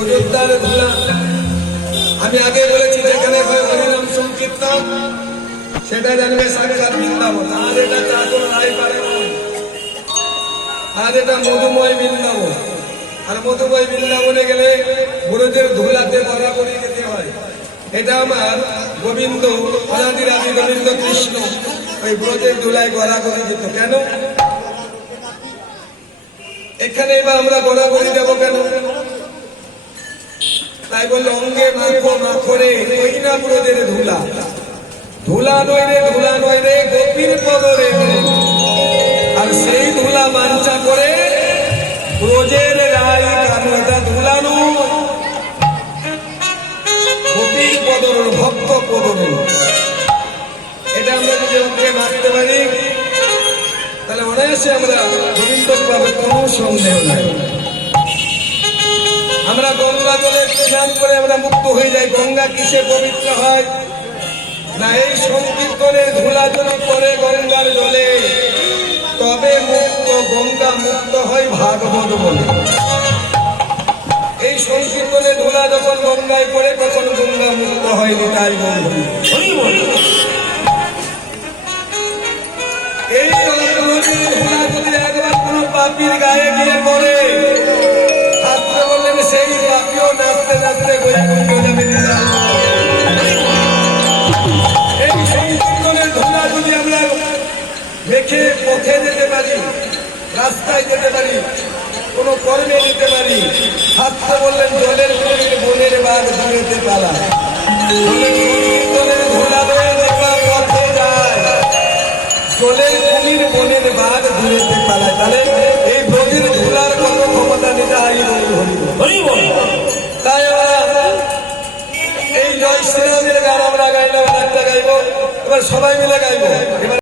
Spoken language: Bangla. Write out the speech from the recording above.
অযোধ্যার ধুলা আমি আগে বলেছি, যেখানে হয় হরিনাম সংকীর্তন সেটা জানবে সাক্ষাৎ বৃন্দাবন। আর এটা চাকর রায় পারে নয়, আর এটা মধুময় বৃন্দাবন। আর মধুময় বৃন্দাবনে গেলে গুরুদের ধুলাতে ধরা করে যেতে হয়। এটা আমার গোবিন্দ, অনাদির আদি গোবিন্দ কৃষ্ণ ওই ব্রজের ধুলায় গড়াগড়ি যেত। কেন এখানে এবার আমরা গড়াগড়ি দেবো কেন? তাই বললো অঙ্গে মাখো মাখরে ওই না ব্রজের ধুলা। ধুলা নয় রে, ধুলা নয় রে, গোপীর পদরে। আর সেই ধুলা বাঞ্ছা করে ব্রজের রায় কানুটা ধুলানো গোপীর পদর, ভক্ত পদরে। এটা আমরা যদি অঙ্গে মাখতে পারি তাহলে অনায়াসে আমরা গোবিন্দ পাবে, কোনো সন্দেহ নাই। আমরা গঙ্গা জলে স্নান করে আমরা মুক্ত হয়ে যাই। গঙ্গা কিসে পবিত্র হয় না? এই সংকীর্তনের ধুলা যদি পড়ে গঙ্গার জলে, তবে মুক্ত গঙ্গা মুক্ত হয় ভাগবত বলে। এই সংকীর্তনের ধুলা যখন গঙ্গায় পড়ে তখন গঙ্গা মুক্ত হয়। নিতাই বল। এই ধুলা যদি একবার কোন পাপীর গায়ে গিয়ে পড়ে, শাস্ত্র বললেন সেই পাপীও নাচতে নাচতে বৈকুণ্ঠ যাবে। এই সংকীর্তনের ধুলা যদি আমরা রেখে পথে যেতে পারি, রাস্তায় যেতে পারি, কোন কর্মে যেতে পারি, শাস্ত্র বললেন জলের কুমির বনের বাঘ দূরেতে পালা। সংকীর্তনের ধুলা রয়ে দেখা পথে যায়, জলের কুমির বনের বাঘ দূরেতে পালায়। তাহলে এই ব্রজের ধুলার কত ক্ষমতা নিতে তাই আমরা এই জয় শ্রীরামের গান আমরা গাইলাম, একটা গাইবো, এবার সবাই মিলে গাইবো।